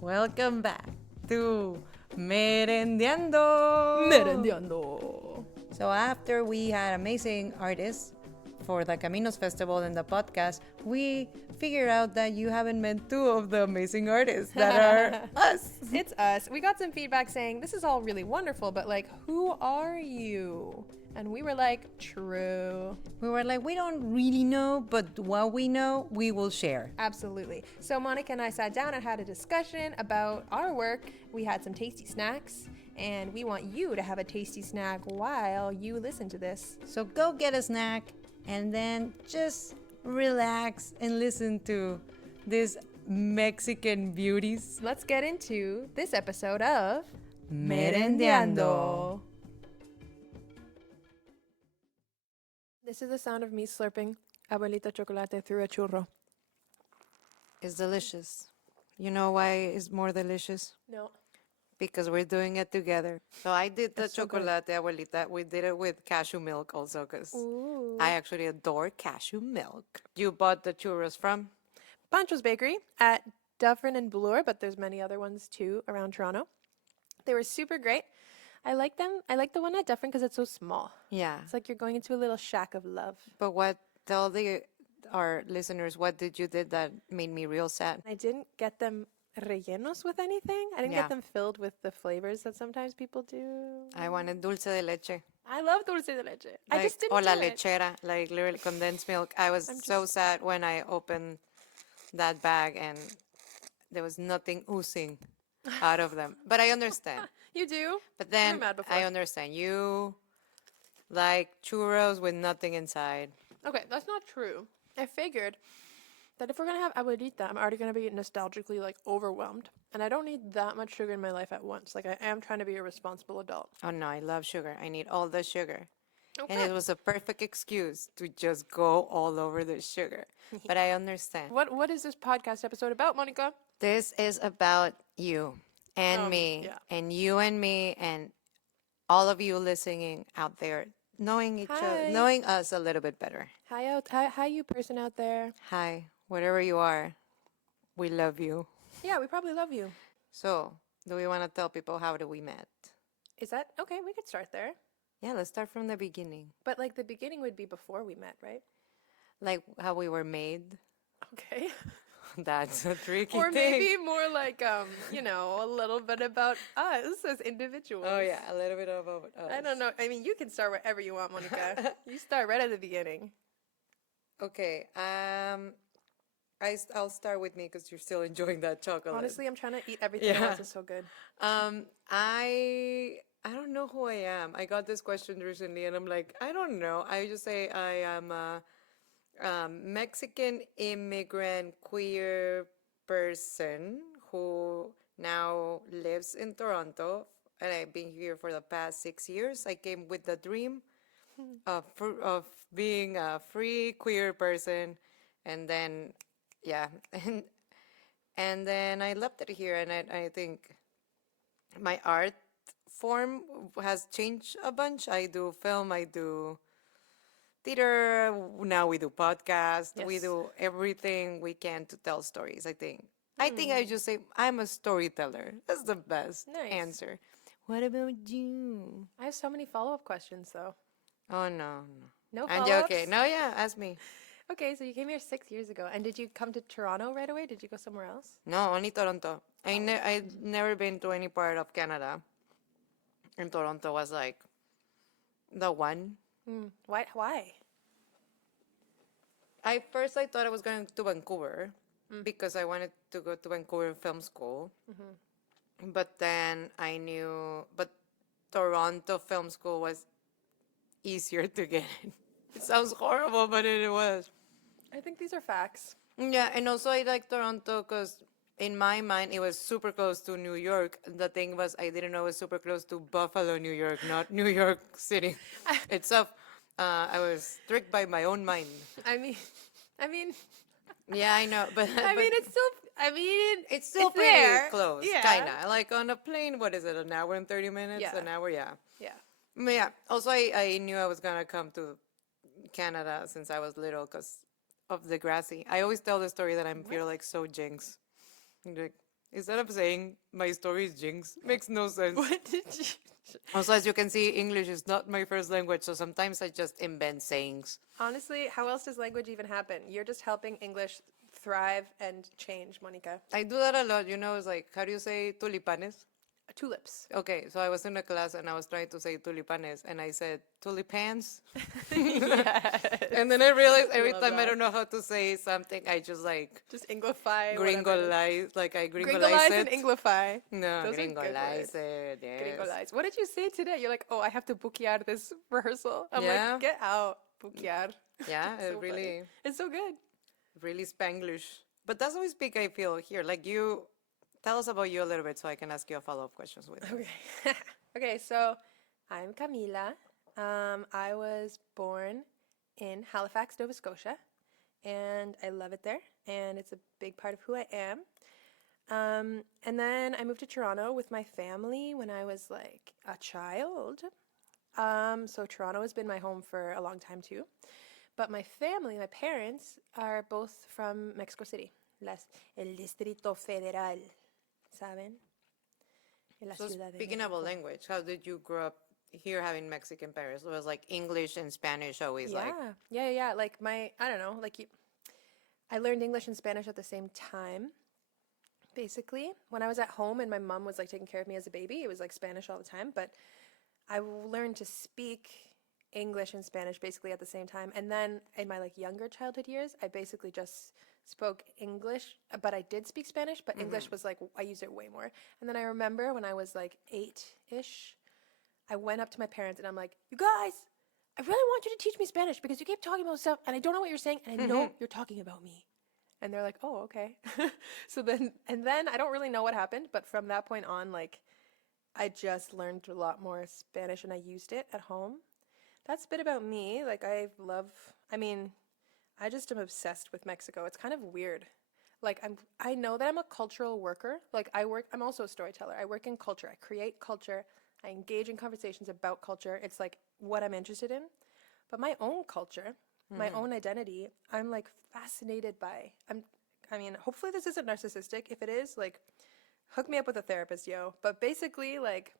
Welcome back to Merendiando. Merendiando. So after we had amazing artists for the Caminos Festival and the podcast, we figured out that you haven't met two of the amazing artists that are us. It's us. We got some feedback saying this is all really wonderful, but like, who are you? And we were like, true. We were like, we don't really know, but what we know, we will share. Absolutely. So Monica and I sat down and had a discussion about our work. We had some tasty snacks, and we want you to have a tasty snack while you listen to this. So go get a snack and then just relax and listen to these Mexican beauties. Let's get into this episode of Merendiando. This is the sound of me slurping abuelita chocolate through a churro. It's delicious. You know why it's more delicious? No. Because we're doing it together. So I did the It's so good. chocolate, abuelita. We did it with cashew milk also because I actually adore cashew milk. You bought the churros from? Pancho's Bakery at Dufferin and Bloor, but there's many other ones too around Toronto. They were super great. I like them. I like the one at Dufferin because it's so small. Yeah. It's like you're going into a little shack of love. But tell our listeners what did you did that made me real sad? I didn't get them rellenos with anything. I didn't Yeah. get them filled with the flavors that sometimes people do. I wanted dulce de leche. I love dulce de leche. I Like, just didn't or la do it. lechera, like literally condensed milk. I was so sad when I opened that bag and there was nothing oozing out of them. But I understand. You do? But then You were mad before. I understand. You like churros with nothing inside. Okay, that's not true. I figured that if we're gonna have abuelita, I'm already gonna be nostalgically like overwhelmed, and I don't need that much sugar in my life at once. Like I am trying to be a responsible adult. Oh no, I love sugar. I need all the sugar. And Okay. it was a perfect excuse to just go all over the sugar. But I understand. What is this podcast episode about, Monica? This is about you and me, yeah. and you and me, and all of you listening out there, knowing each other, Hi. knowing us a little bit better. Hi, you person out there. Hi, wherever you are, we love you. Yeah, we probably love you. So, do we want to tell people how do we met? Is that okay? We could start there, Yeah, let's start from the beginning. but like the beginning would be before we met, right? Like how we were made. Okay. That's a tricky Or thing. maybe more like a little bit about us as individuals. Oh yeah, a little bit about us. I don't know. I mean, you can start wherever you want, Monica. You start right at the beginning. Okay. I'll start with me because you're still enjoying that chocolate. Honestly, I'm trying to eat everything Yeah. else. It's so good. I don't know who I am. I got this question recently, and I'm like, I don't know. I just say I am a Mexican immigrant queer person who now lives in Toronto, and I've been here for the past 6 years. I came with the dream of being a free queer person, and then yeah, and then I left it here, and I think my art form has changed a bunch. I do film, I do theater, now we do podcast, we Yes. do everything we can to tell stories, I think. I think I just say I'm a storyteller. That's the best Nice. answer. What about you? I have so many follow-up questions, though. Oh no, no. No I'm follow-ups? joking. No, yeah, ask me. Okay, so you came here 6 years ago, and did you come to Toronto right away? Did you go somewhere else? No, only Toronto. I've never been to any part of Canada. And Toronto was like the one. Why? Why? I thought I was going to Vancouver because I wanted to go to Vancouver Film School. But then but Toronto Film School was easier to get in. It sounds horrible, but it was. I think these are facts. Yeah, and also I like Toronto because in my mind it was super close to New York. The thing was I didn't know it was super close to Buffalo, New York, not New York City itself. I was tricked by my own mind. I mean, Yeah, I know, but it's still. it's still it's pretty there. close, Yeah. kinda. Like on a plane, what is it? An hour and 30 minutes? Yeah. An hour, yeah. Yeah. But yeah. Also, I knew I was gonna come to Canada since I was little because of the grassy. I always tell the story that I feel like so jinx. Like, Instead of saying my story is jinx, makes no sense. What did you? Also, as you can see, English is not my first language, so sometimes I just invent sayings. Honestly, how else does language even happen? You're just helping English thrive and change, Monica. I do that a lot, it's like, how do you say tulipanes? Tulips. Okay, so I was in a class and I was trying to say tulipanes and I said tulipans. Yes. And then I realized every Love time I that. don't know how to say something, I just like Just Englify. whatever it is. gringolize, like I gringolize Gringolize it. and Englify. No, Those are good gringolize words. it, yes. Gringolize. What did you say today? You're like, oh, I have to buquear this rehearsal. I'm Yeah. like, get out, buquear. Yeah, So it funny. really, It's so good. really Spanglish. But that's how we speak, I feel, here. Like you, tell us about you a little bit so I can ask you a follow-up questions with it. Okay. Okay, so I'm Camila. I was born in Halifax, Nova Scotia, and I love it there, and it's a big part of who I am. And then I moved to Toronto with my family when I was like a child. So Toronto has been my home for a long time too. But my family, my parents, are both from Mexico City. El Distrito Federal, ¿saben? En la So Ciudad de speaking about México. language, how did you grow up here having Mexican parents? It was like English and Spanish always like. Yeah. Like I don't know, I learned English and Spanish at the same time. Basically, when I was at home and my mom was like taking care of me as a baby, it was like Spanish all the time. But I learned to speak English and Spanish basically at the same time. And then in my like younger childhood years, I basically just spoke English, but I did speak Spanish, but English was like, I used it way more. And then I remember when I was like 8-ish, I went up to my parents and I'm like, you guys, I really want you to teach me Spanish because you keep talking about stuff and I don't know what you're saying and I know you're talking about me. And they're like, oh, okay. So then I don't really know what happened, but from that point on, like, I just learned a lot more Spanish and I used it at home. That's a bit about me. Like, I just am obsessed with Mexico. It's kind of weird. Like, I know that I'm a cultural worker. Like, I'm also a storyteller. I work in culture. I create culture. I engage in conversations about culture. It's like what I'm interested in. But my own culture, my own identity, I'm like fascinated by. Hopefully this isn't narcissistic. If it is, like, hook me up with a therapist, yo. But basically, like,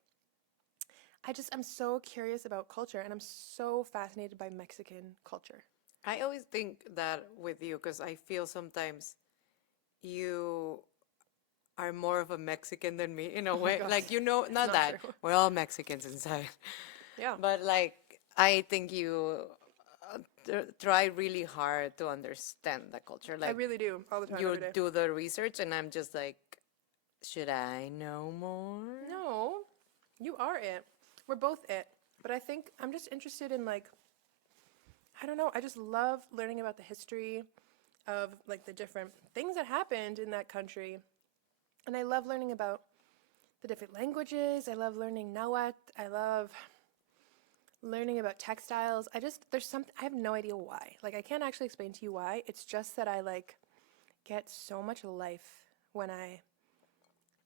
I'm so curious about culture and I'm so fascinated by Mexican culture. I always think that with you because I feel sometimes you are more of a Mexican than me in a way. God. Like, not not that. true. We're all Mexicans inside. Yeah. But like, I think you try really hard to understand the culture. I Like, really do all the time. you Every day. do the research, and I'm just like, should I know more? No, you are it. We're both it. But I think I'm just interested in, like, I don't know. I just love learning about the history of, like, the different things that happened in that country. And I love learning about the different languages. I love learning Nahuatl. I love learning about textiles. I have no idea why. Like, I can't actually explain to you why. It's just that I, like, get so much life when I,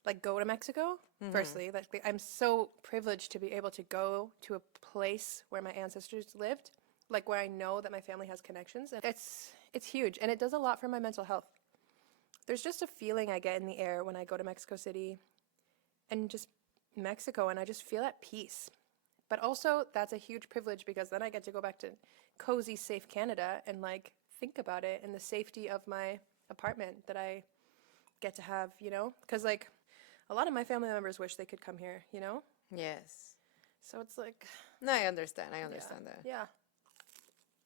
like, go to Mexico. Firstly, like, I'm so privileged to be able to go to a place where my ancestors lived, like, where I know that my family has connections. And it's huge, and it does a lot for my mental health. There's just a feeling I get in the air when I go to Mexico City and just Mexico, and I just feel at peace. But also, that's a huge privilege because then I get to go back to cozy, safe Canada and, like, think about it in the safety of my apartment that I get to have, Because, like, a lot of my family members wish they could come here, Yes. So it's like... No, I understand. I understand that. Yeah.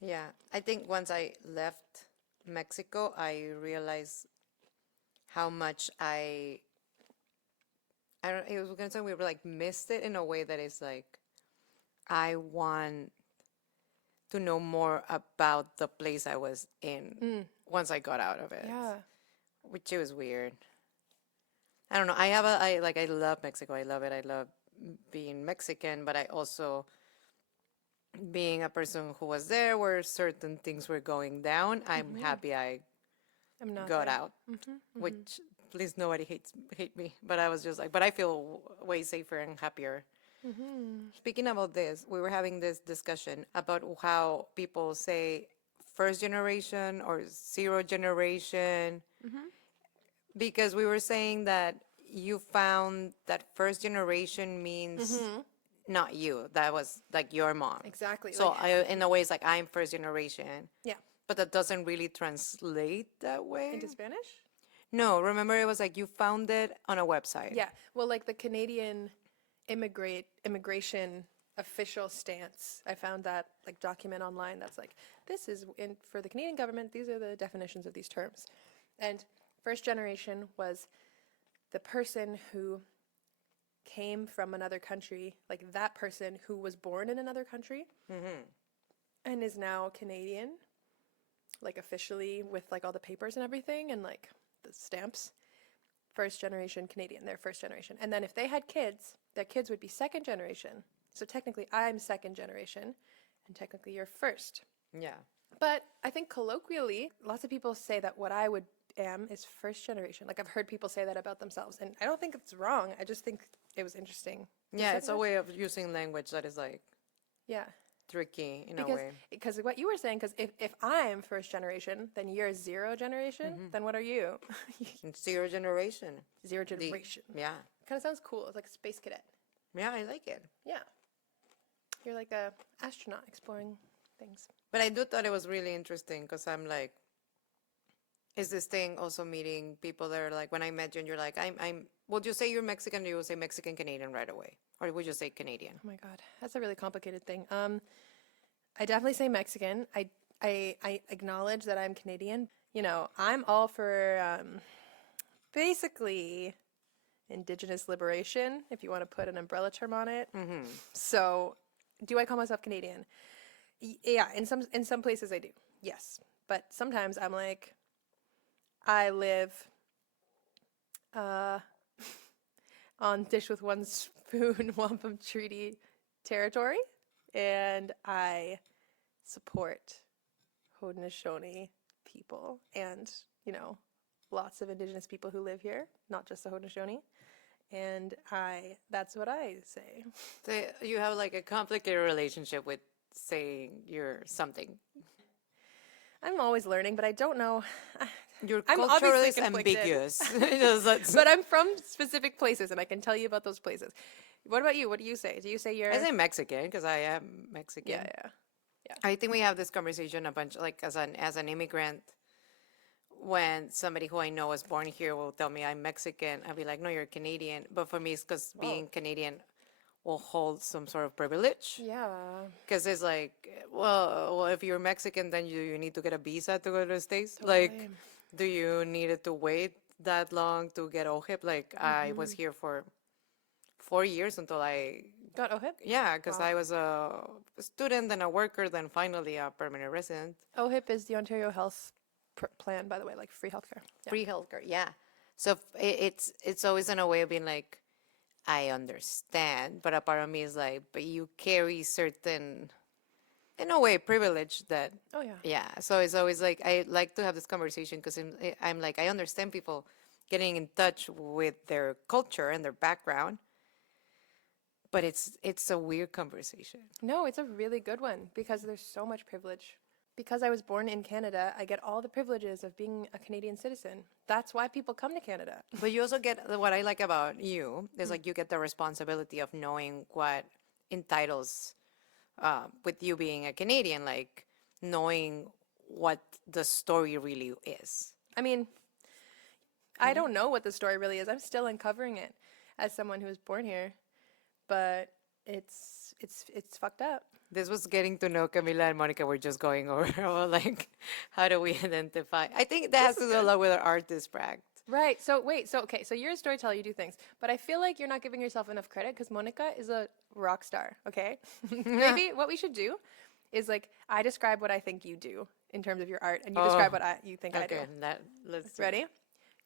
Yeah. I think once I left Mexico, I realized how much I don't, it was going to say we were like missed it in a way that is like, I want to know more about the place I was in once I got out of it. Yeah. Which it was weird. I don't know. I love Mexico. I love it. I love being Mexican, but I also, being a person who was there where certain things were going down, I'm happy I I'm not got there. out. Which, please, nobody hate me. But I was just like, but I feel way safer and happier. Speaking about this, we were having this discussion about how people say first generation or zero generation. Because we were saying that you found that first generation means not you. That was like your mom. Exactly. So Like, in a way, it's like I'm first generation. yeah. But that doesn't really translate that way. Into Spanish? No, remember it was like you found it on a website. Yeah. Well, like the Canadian immigration official stance. I found that like document online that's like, this is for the Canadian government, these are the definitions of these terms. And first generation was the person who came from another country, like that person who was born in another country and is now Canadian, like officially with like all the papers and everything and like the stamps. First generation Canadian, they're first generation. And then if they had kids, their kids would be second generation. So technically I'm second generation and technically you're first. Yeah. But I think colloquially, lots of people say that what I would am is first generation. Like I've heard people say that about themselves and I don't think it's wrong. I just think it was interesting. Yeah, it's a way of using language that is like Yeah. tricky in a way. Because what you were saying, because if I'm first generation, then you're zero generation, then what are you? Zero generation. Zero generation. Yeah. Kind of sounds cool. It's like a space cadet. Yeah, I like it. Yeah. You're like a astronaut exploring things. But I do thought it was really interesting because I'm like, is this thing also meeting people that are like, when I met you and you're like, would you say you're Mexican or you would say Mexican Canadian right away? Or would you say Canadian? Oh my God. That's a really complicated thing. I definitely say Mexican. I acknowledge that I'm Canadian. You know, I'm all for basically Indigenous liberation, if you want to put an umbrella term on it. So do I call myself Canadian? Yeah, in some places I do. Yes. But sometimes I'm like, I live on dish with one spoon wampum treaty territory, and I support Haudenosaunee people and, you know, lots of Indigenous people who live here, not just the Haudenosaunee. And that's what I say. So you have like a complicated relationship with saying you're something. I'm always learning, but I don't know. Your I'm culture obviously is conflicted. ambiguous. But I'm from specific places, and I can tell you about those places. What about you? What do you say? Do you say you're... I say Mexican because I am Mexican. Yeah. I think we have this conversation a bunch, like as an immigrant, when somebody who I know is born here will tell me I'm Mexican, I'll be like, no, you're Canadian. But for me, it's because being Canadian will hold some sort of privilege. Yeah. Because it's like, well, if you're Mexican, then you need to get a visa to go to the States. Totally. Like, do you need to wait that long to get OHIP? Like, I was here for 4 years until I... Got OHIP? Yeah, because I was a student, then a worker, then finally a permanent resident. OHIP is the Ontario Health Plan, by the way, like free healthcare. Yeah. Free healthcare, yeah. So it's always in a way of being like, I understand, but a part of me is like, but you carry certain, in a way, privilege that. Oh yeah. Yeah. So it's always like I like to have this conversation because I'm like I understand people getting in touch with their culture and their background, but it's a weird conversation. No, it's a really good one because there's so much privilege. Because I was born in Canada, I get all the privileges of being a Canadian citizen. That's why people come to Canada. But you also get what I like about you is like you get the responsibility of knowing what entitles with you being a Canadian, like knowing what the story really is. I mean, I don't know what the story really is. I'm still uncovering it as someone who was born here, but it's fucked up. This was getting to know Camila and Monica. We're just going over like how do we identify? I think that has to do a lot with our artist practice. Right. So wait. So okay. So you're a storyteller. You do things, but I feel like you're not giving yourself enough credit because Monica is a rock star. Okay. Maybe what we should do is like I describe what I think you do in terms of your art, and you describe what you think I do. Okay. Let's Ready?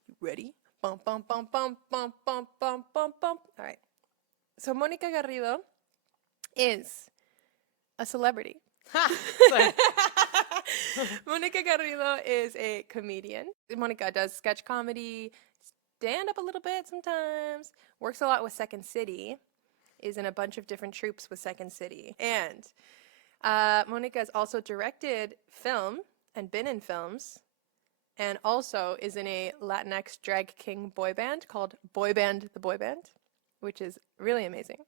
You ready? Bum bum bum bum bum bum bum bum bum. All right. So Mónica Garrido is a celebrity. Mónica Garrido is a comedian. Mónica does sketch comedy, stand up a little bit sometimes, works a lot with Second City, is in a bunch of different troupes with Second City. And Mónica has also directed film and been in films and also is in a Latinx drag king boy band called Boy Band the Boy Band, which is really amazing.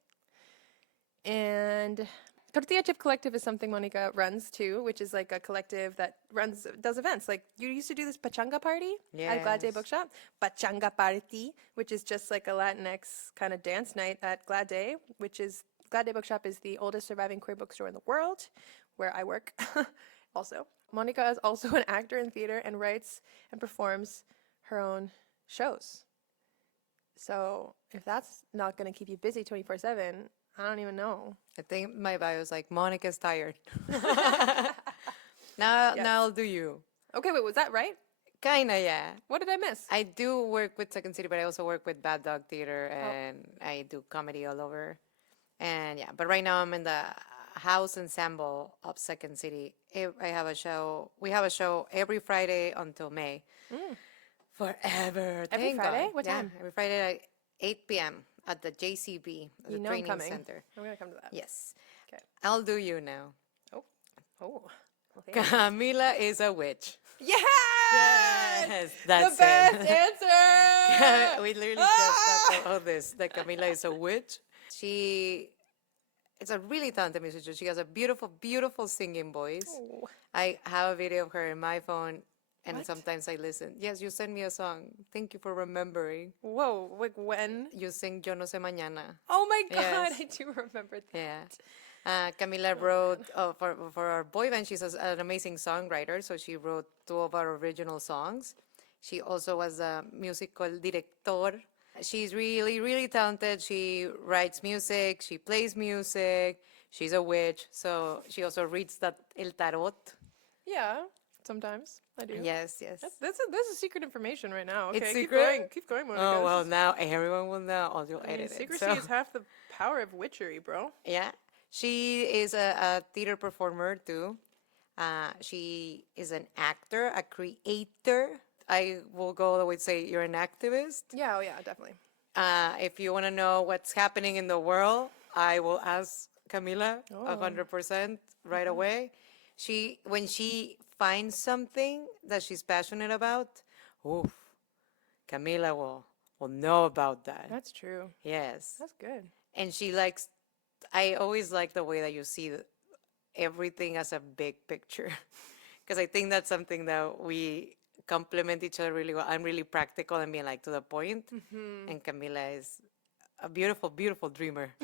And Tortilla Chip Collective is something Monica runs too, which is like a collective that does events. Like you used to do this pachanga party at Glad Day Yes. Bookshop. Pachanga Party, which is just like a Latinx kind of dance night at Glad Day, which is Glad Day Bookshop is the oldest surviving queer bookstore in the world, where I work also. Monica is also an actor in theater and writes and performs her own shows. So if that's not going to keep you busy 24/7, I don't even know. I think my bio is like, Monica's tired. Now I'll do you. Okay, wait, was that right? Kinda, yeah. What did I miss? I do work with Second City, but I also work with Bad Dog Theater, and I do comedy all over. And yeah, but right now I'm in the house ensemble of Second City. I have a show. We have a show every Friday until May. Forever. Every Thank Friday? God. What Yeah, time? every Friday at 8 p.m. at the JCB, the You know I'm training coming. center. I'm going to come to that. Yes. Okay. I'll do you now. Oh. Well, thank you. Camila is a witch. Yes! Yes, that's the best it. answer! We literally just talked about this, that Camila is a witch. She is a really talented musician. She has a beautiful, beautiful singing voice. Oh. I have a video of her in my phone, and What? sometimes I listen. Yes, you sent me a song. Thank you for remembering. Whoa, like when? You sing Yo No Sé Mañana. Oh my god, Yes. I do remember that. Yeah. Camila wrote, for our boy band, she's an amazing songwriter, so she wrote 2 of our original songs. She also was a musical director. She's really, really talented. She writes music, she plays music, she's a witch, so she also reads el tarot. Yeah, sometimes I do. Yes, yes. This is secret information right now. Okay, It's keep secret? going. Keep going, Monica. Oh, This well, is- now everyone will know. I'll I mean, edit it. secrecy So, is half the power of witchery, bro. yeah. She is a theater performer, too. She is an actor, a creator. I will go all the way to say you're an activist. Yeah, oh yeah, definitely. If you want to know what's happening in the world, I will ask Camila Oh. 100% right away. When she finds something that she's passionate about, oof, Camila will know about that. That's true. Yes. That's good. And I always like the way that you see everything as a big picture. Because I think that's something that we complement each other really well. I'm really practical and being like to the point. And Camila is a beautiful, beautiful dreamer.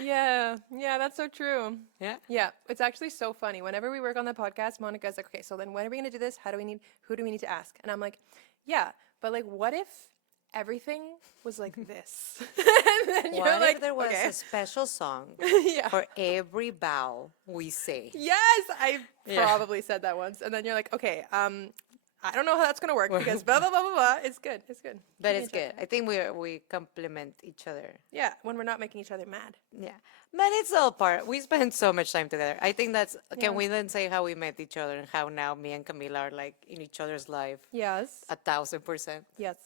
Yeah, that's so true. Yeah. Yeah, it's actually so funny. Whenever we work on the podcast, Monica's like, okay, so then when are we going to do this? Who do we need to ask? And I'm like, yeah, but like, what if everything was like this? And then you're What like, if there was okay. a special song Yeah. for every vowel we say? Yes, I Yeah. probably said that once. And then you're like, okay, I don't know how that's going to work because blah, blah, blah, blah, blah. It's good. It's good. But Keep it's me good. I think we complement each other. Yeah, when we're not making each other mad. Yeah. But it's all part. We spend so much time together. I think that's. Can we then say how we met each other and how now me and Camila are like in each other's life Yes. 1,000%? Yes.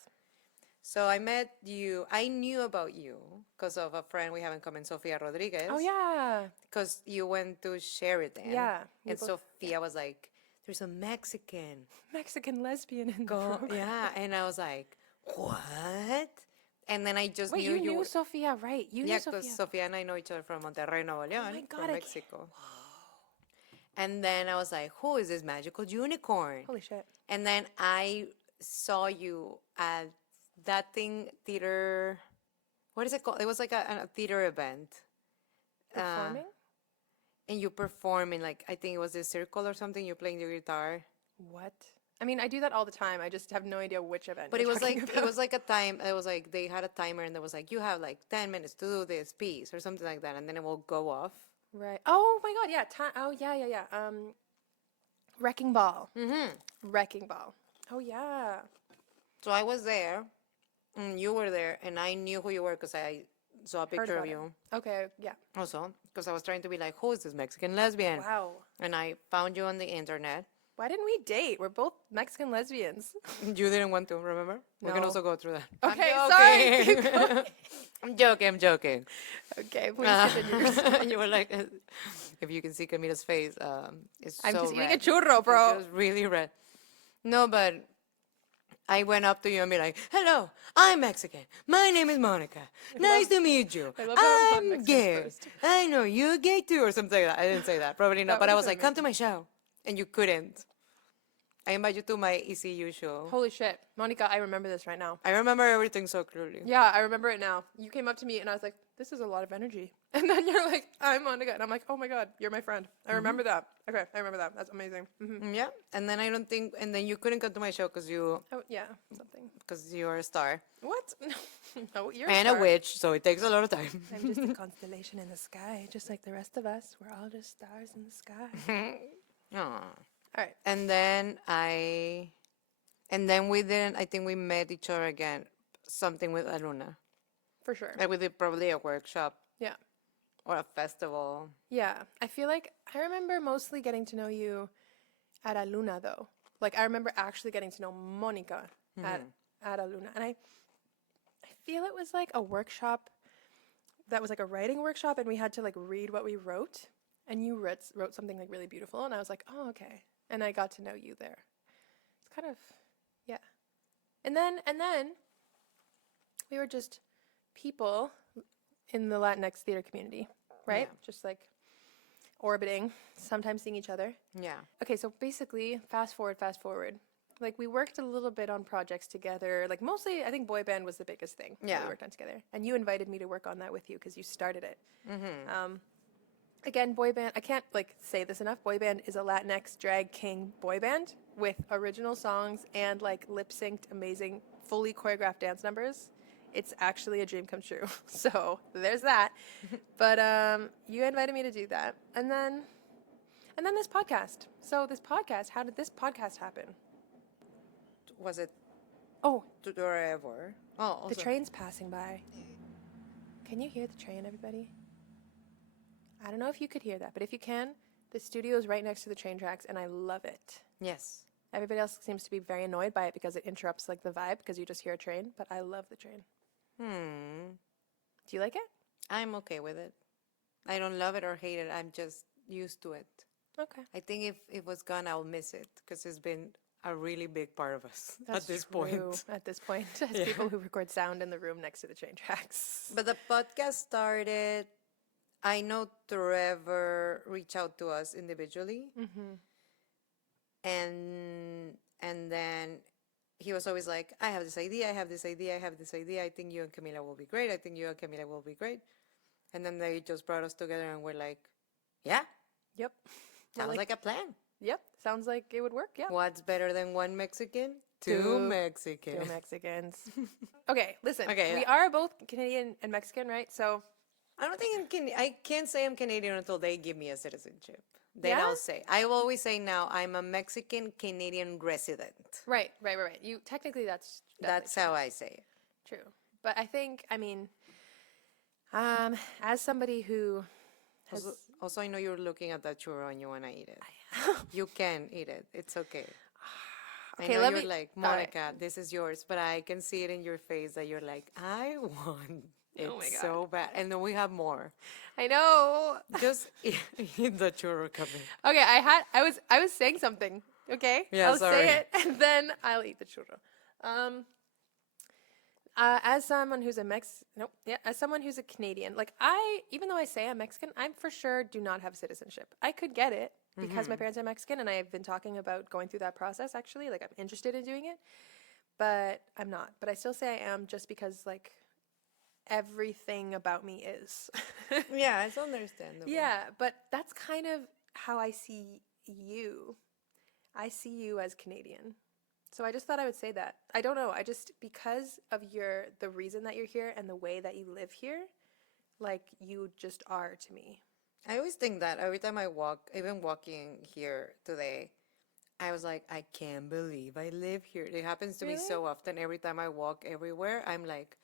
So I met you. I knew about you because of a friend we have in common, Sofia Rodriguez. Oh, yeah. Because you went to Sheridan. Yeah, we And both- Sofia was like, "There's a Mexican." Mexican lesbian in the Go, program. yeah. And I was like, "What?" And then I just Wait, knew you knew Sofia, right? You Yeah, knew because Sofia. Sofia and I know each other from Monterrey, Nuevo León, my God, from I can't- Mexico. And then I was like, who is this magical unicorn? Holy shit. And then I saw you at that theater. What is it called? It was like a theater event. Performing? And you perform in like, I think it was this circle or something. You're playing the guitar. What? I mean, I do that all the time. I just have no idea which event. But you're it was talking like, it about. was like a time, it was like, they had a timer and there was like, you have like 10 minutes to do this piece or something like that. And then it will go off. Right. Oh my God. Yeah. Oh yeah, yeah, yeah. Wrecking Ball. Mm-hmm. Wrecking Ball. Oh yeah. So I was there, and you were there, and I knew who you were because I saw a Heard picture of about it. you Okay. Yeah. also, because I was trying to be like, who is this Mexican lesbian? Wow. And I found you on the internet. Why didn't we date? We're both Mexican lesbians. You didn't want to, remember? We can No. also go through that. Okay, I'm sorry. joking. Keep going. I'm joking. Okay, please continue. You were like, if you can see Camila's face, it's I'm so just eating a red. churro, bro. It's just really red. No, but I went up to you and be like, hello, I'm Mexican. My name is Monica. Nice to meet you. I love how I'm I'm Mexican gay. first. I know you're gay too, or something like that. I didn't say that. Probably not. That But I would've was been like, come to my show. And you couldn't. I invite you to my ECU show. Holy shit. Monica, I remember this right now. I remember everything so clearly. Yeah, I remember it now. You came up to me and I was like, this is a lot of energy. And then you're like, I'm Monica. And I'm like, oh my God, you're my friend. I remember that. Okay, I remember that. That's amazing. Yeah. And then I don't think, and then you couldn't come to my show because Oh, yeah, something. you're a star. What? No, you're And star. a witch, so it takes a lot of time. I'm just a constellation in the sky, just like the rest of us. We're all just stars in the sky. Aw. All right. And then we didn't, I think we met each other again, something with Aluna. For sure. Like we did probably a workshop Yeah. or a festival. Yeah. I feel like I remember mostly getting to know you at Aluna, though. Like, I remember actually getting to know Monica at Aluna. And I feel it was like a workshop that was like a writing workshop, and we had to like read what we wrote. And you wrote something like really beautiful, and I was like, oh, okay. And I got to know you there. It's kind of, yeah. And then we were just people in the Latinx theater community, right? Yeah. Just like orbiting, sometimes seeing each other. Yeah. Okay, so basically, fast forward. Like, we worked a little bit on projects together. Like, mostly, I think boy band was the biggest thing that Yeah. we worked on together. And you invited me to work on that with you because you started it. Again, boy band, I can't, like, say this enough. Boy band is a Latinx drag king boy band with original songs and, like, lip-synced, amazing, fully choreographed dance numbers. It's actually a dream come true. So, there's that. But you invited me to do that. And then this podcast. So, this podcast, how did this podcast happen? Was it Oh, Trevor? Oh, also. the train's passing by. Can you hear the train, everybody? I don't know if you could hear that, but if you can, the studio is right next to the train tracks, and I love it. Yes. Everybody else seems to be very annoyed by it because it interrupts like the vibe because you just hear a train, but I love the train. Do you like it? I'm okay with it. I don't love it or hate it. I'm just used to it. Okay. I think if it was gone, I'll miss it because it's been a really big part of us That's at this true. point. At this point, as people who record sound in the room next to the train tracks. But the podcast started, I know Trevor reached out to us individually. And then he was always like, I have this idea, I think you and Camila will be great. And then they just brought us together and we're like, yeah, Yep. sounds like a plan. Yep. Sounds like it would work. Yeah. What's better than one Mexican? Two Two Mexicans. Mexicans. Okay, listen. Okay, We yeah. are both Canadian and Mexican, right? So I don't think I can't say I'm Canadian until they give me a citizenship. Then Yeah? I'll say. I will always say now I'm a Mexican Canadian resident. right. You technically that's That's how I say it. true. But I think, I mean, as somebody who has Also, I know you're looking at that churro and you want to eat it. You can eat it. It's okay. I Okay, know let you're me- like, all right. Monica, this is yours, but I can see it in your face that you're like, I want it Oh my God. so bad. And then we have more. I know. Just eat the churro, Camila. Okay, I was saying something. Okay, Yeah, I'll sorry. say it and then I'll eat the churro. As someone who's as someone who's a Canadian, like even though I say I'm Mexican, I for sure do not have citizenship. I could get it because my parents are Mexican, and I've been talking about going through that process. Actually, like I'm interested in doing it, but I'm not. But I still say I am just because like everything about me is. Yeah, it's understandable. Yeah, but that's kind of how I see you. I see you as Canadian. So I just thought I would say that. I don't know. I just, because of the reason that you're here and the way that you live here, like you just are to me. I always think that every time I walk, even walking here today, I was like, I can't believe I live here. It happens to me Really? so often. Every time I walk everywhere, I'm like,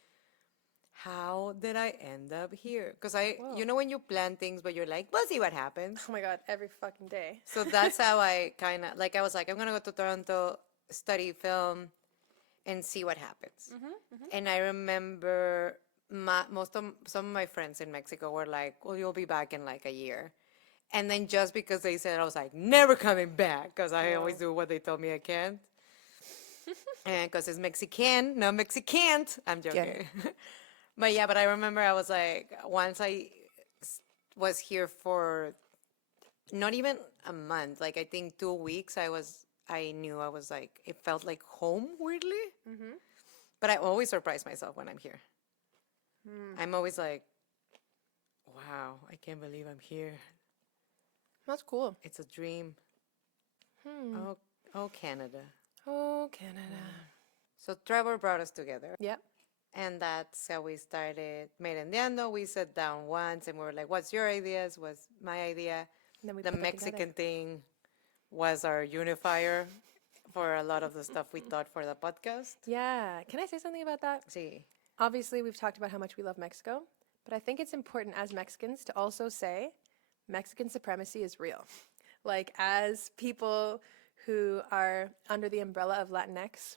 how did I end up here? Because Whoa. you know, when you plan things, but you're like, we'll see what happens. Oh my God, every fucking day. So that's how I kind of, like, I was like, I'm going to go to Toronto study film and see what happens. And I remember some of my friends in Mexico were like, well, you'll be back in like a year. And then just because they said, I was like, never coming back, because I always do what they told me I can't. And because it's Mexican, not Mexican. I'm joking. But yeah, but I remember I was like, once was here for not even a month, like I think 2 weeks, I knew I was like, it felt like home weirdly. But I always surprise myself when I'm here. I'm always like, wow, I can't believe I'm here. That's cool. It's a dream. Oh, Canada. Oh, Canada. So Trevor brought us together. Yep. And that's how we started Merendiando. We sat down once and we were like, what's your ideas? What's my idea? Then we The put that Mexican together. thing was our unifier for a lot of the stuff we thought for the podcast. Yeah. Can I say something about that? Sí. Obviously, we've talked about how much we love Mexico, but I think it's important as Mexicans to also say Mexican supremacy is real. Like, as people who are under the umbrella of Latinx,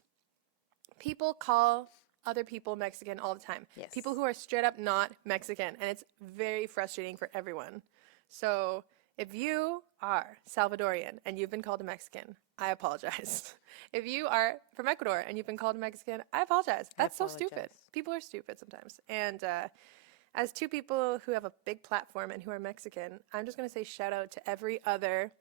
people call other people Mexican all the time. Yes. People who are straight up not Mexican, and it's very frustrating for everyone. So if you are Salvadorian and you've been called a Mexican, I apologize. If you are from Ecuador and you've been called a Mexican, I apologize. That's so stupid. apologize. People are stupid sometimes. And as two people who have a big platform and who are Mexican, I'm just going to say shout out to every other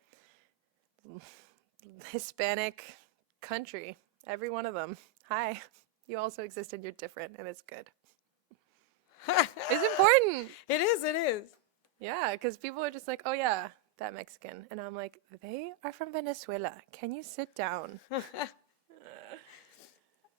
Hispanic country. Every one of them. Hi. You also exist and you're different, and it's good. It's important. It is. Yeah, because people are just like, oh yeah, that Mexican. And I'm like, they are from Venezuela. Can you sit down?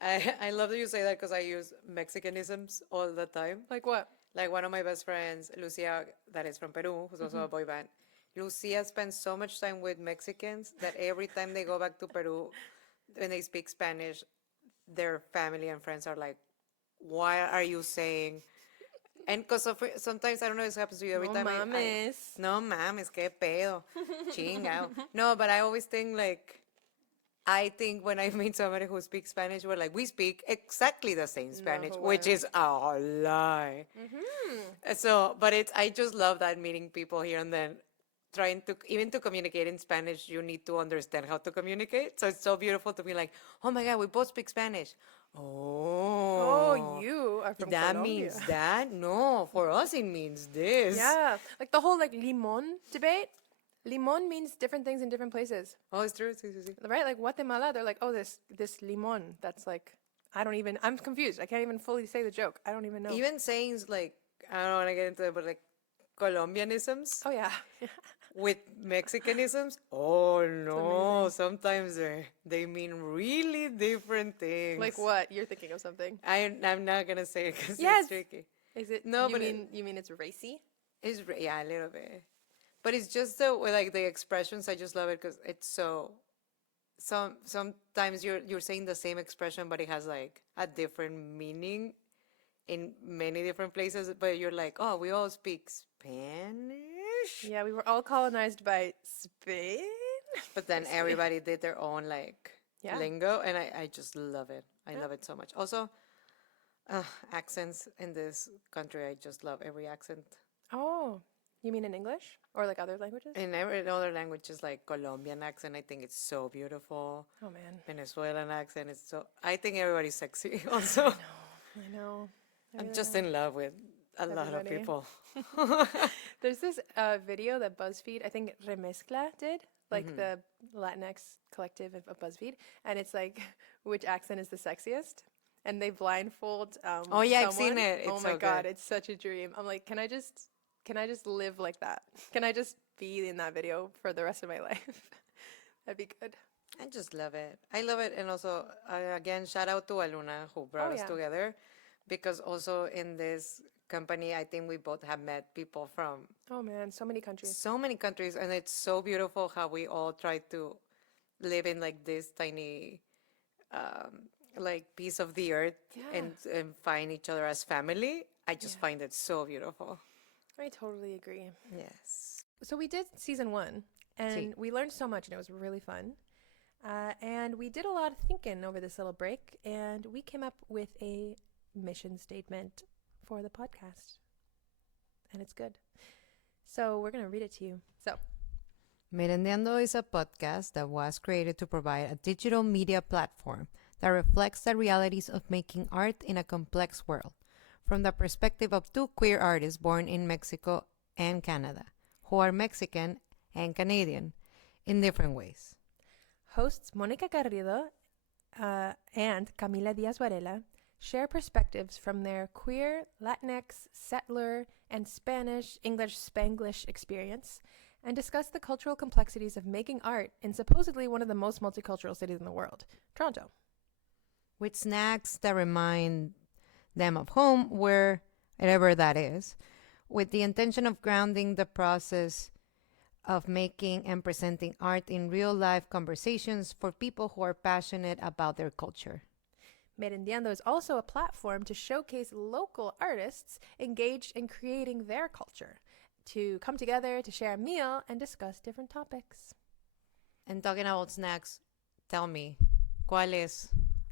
I love that you say that because I use Mexicanisms all the time. Like what? Like one of my best friends, Lucia, that is from Peru, who's also a boy band. Lucia spends so much time with Mexicans that every time they go back to Peru, when they speak Spanish, their family and friends are like, why are you saying? And because sometimes, I don't know if this happens to you every No time. mames. No mames, qué pedo. Chingao. No, but I always think like, I think when I meet somebody who speaks Spanish, we're like, we speak exactly the same Spanish, which is a lie. So, but I just love that meeting people here and then trying to, even to communicate in Spanish, you need to understand how to communicate. So it's so beautiful to be like, oh my God, we both speak Spanish. Oh, you are from that Colombia. means that? No, for us it means this. Yeah, like the whole like limon debate. Limon means different things in different places, Oh, it's true. Sí, sí, sí. right? Like Guatemala, they're like, oh, this limon. That's like, I'm confused. I can't even fully say the joke. I don't even know. Even sayings like, I don't want to get into it, but like Colombianisms Oh yeah. with Mexicanisms. Oh no, sometimes they mean really different things. Like what? You're thinking of something. I'm not gonna say it because Yes. it's tricky. Is it? No, you but mean it's racy? Yeah, a little bit. But it's just like the expressions. I just love it because it's so. Sometimes you're saying the same expression, but it has like a different meaning in many different places. But you're like, oh, we all speak Spanish. Yeah, we were all colonized by Spain. But then everybody did their own like Yeah. lingo, and I just love it. I love it so much. Also, accents in this country, I just love every accent. Oh, you mean in English or like other languages? In every other languages, like Colombian accent, I think it's so beautiful. Oh man, Venezuelan accent is so. I think everybody's sexy. Also, I know. I'm just in love with a lot of Everybody. people. There's this video that BuzzFeed, I think Remezcla did, like the Latinx collective of BuzzFeed, and it's like, which accent is the sexiest? And they blindfold. Oh, yeah, I've someone. seen it. It's oh my so god, good. it's such a dream. I'm like, can I just live like that? Can I just be in that video for the rest of my life? That'd be good. I just love it. I love it. And also, again, shout out to Aluna who brought us yeah. together. Because also in this company, I think we both have met people from Oh man, so many countries. so many countries. And it's so beautiful how we all try to live in like this tiny like piece of the earth Yeah. and find each other as family. I just find it so beautiful. I totally agree. Yes. So we did season 1, and we learned so much, and it was really fun. And we did a lot of thinking over this little break, and we came up with a mission statement for the podcast. And it's good. So we're going to read it to you. So, Merendiando is a podcast that was created to provide a digital media platform that reflects the realities of making art in a complex world, from the perspective of two queer artists born in Mexico and Canada, who are Mexican and Canadian in different ways. hosts Mónica y Garrido and Camila Diaz-Varela share perspectives from their queer, Latinx, settler, and Spanish, English, Spanglish experience, and discuss the cultural complexities of making art in supposedly one of the most multicultural cities in the world, Toronto. With snacks that remind them of home, wherever that is, with the intention of grounding the process of making and presenting art in real-life conversations for people who are passionate about their culture. Merendiando is also a platform to showcase local artists engaged in creating their culture, to come together to share a meal and discuss different topics. And talking about snacks, tell me, ¿cuál es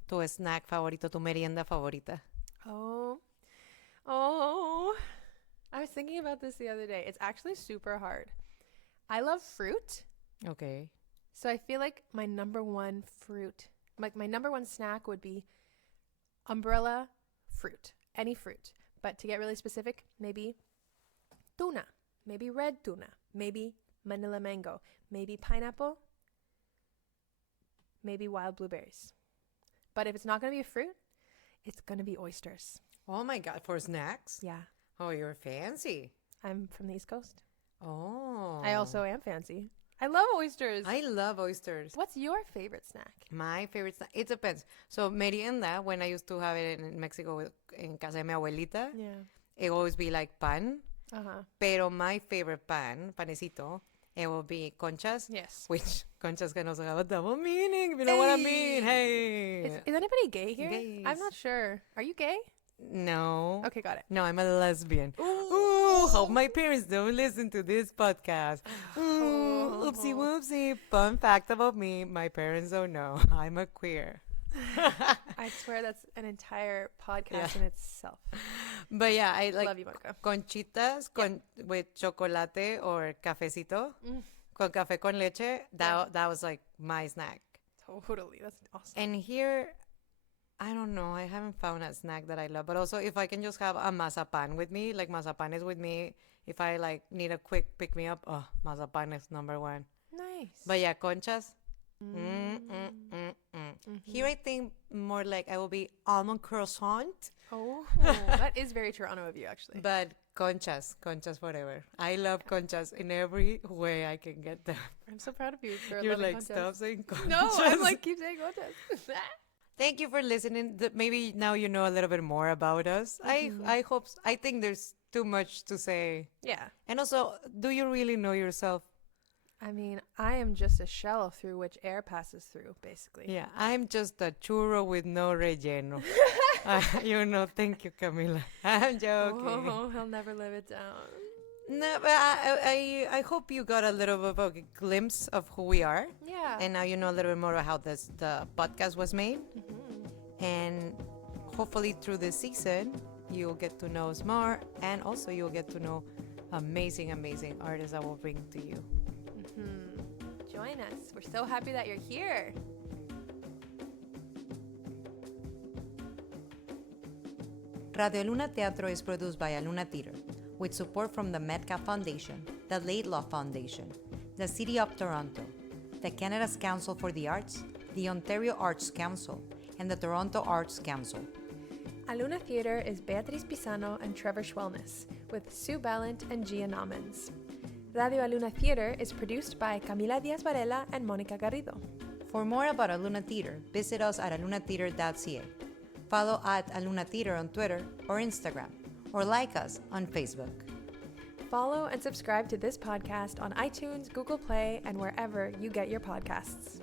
tu snack favorito, tu merienda favorita? Oh, I was thinking about this the other day. It's actually super hard. I love fruit. Okay. So I feel like my number one fruit, like my number one snack would be umbrella fruit, any fruit. But to get really specific, maybe tuna, maybe red tuna, maybe Manila mango, maybe pineapple, maybe wild blueberries. But if it's not going to be a fruit, it's going to be oysters. Oh my God, for snacks? Yeah. Oh, you're fancy. I'm from the East Coast. Oh. I also am fancy. I love oysters. I love oysters. What's your favorite snack? My favorite snack, it depends. So merienda, when I used to have it in Mexico in casa de mi abuelita, Yeah. it would always be like pan. Uh-huh. Pero my favorite panecito, it will be conchas. Yes. Which conchas can also have a double meaning, if you know what I mean. Hey. Is anybody gay here? Gays. I'm not sure. Are you gay? No. Okay, got it. No, I'm a lesbian. Ooh. Hope my parents don't listen to this podcast. Oopsie whoopsie. Fun fact about me, my parents don't know. I'm a queer. I swear that's an entire podcast Yeah. in itself. But yeah, I like Love you, Monica. conchitas with chocolate or cafecito. Mm. Con café con leche. That was like my snack. Totally. That's awesome. And here, I don't know. I haven't found a snack that I love. But also, if I can just have a mazapan with me, like mazapan is with me. If I like need a quick pick me up, oh, mazapan is number one. Nice. But yeah, conchas. Mm-hmm. Here, I think more like I will be almond croissant. Oh, that is very Toronto of you, actually. But conchas forever. I love conchas in every way I can get them. I'm so proud of you for You're loving like, conchas. stop saying conchas. No, I'm like, keep saying conchas. Thank you for listening. Maybe now you know a little bit more about us. I hope. I think there's too much to say. Yeah. And also, do you really know yourself? I mean, I am just a shell through which air passes through, basically. Yeah, I'm just a churro with no relleno. Thank you, Camila. I'm joking. Oh, he'll never live it down. No, but I hope you got a little bit of a glimpse of who we are. Yeah. And now you know a little bit more about how the podcast was made. Mm-hmm. And hopefully through this season, you'll get to know us more. And also you'll get to know amazing, amazing artists I will bring to you. Mm-hmm. Join us. We're so happy that you're here. Radio Aluna Teatro is produced by Aluna Theatre, with support from the Metcalf Foundation, the Laidlaw Foundation, the City of Toronto, the Canada's Council for the Arts, the Ontario Arts Council, and the Toronto Arts Council. Aluna Theatre is Beatriz Pizano and Trevor Schwellnus, with Sue Balint and Gia Nahmens. Radio Aluna Theatre is produced by Camila Diaz-Varela and Mónica Garrido. For more about Aluna Theatre, visit us at alunatheatre.ca. Follow at Aluna Theatre on Twitter or Instagram, or like us on Facebook. Follow and subscribe to this podcast on iTunes, Google Play, and wherever you get your podcasts.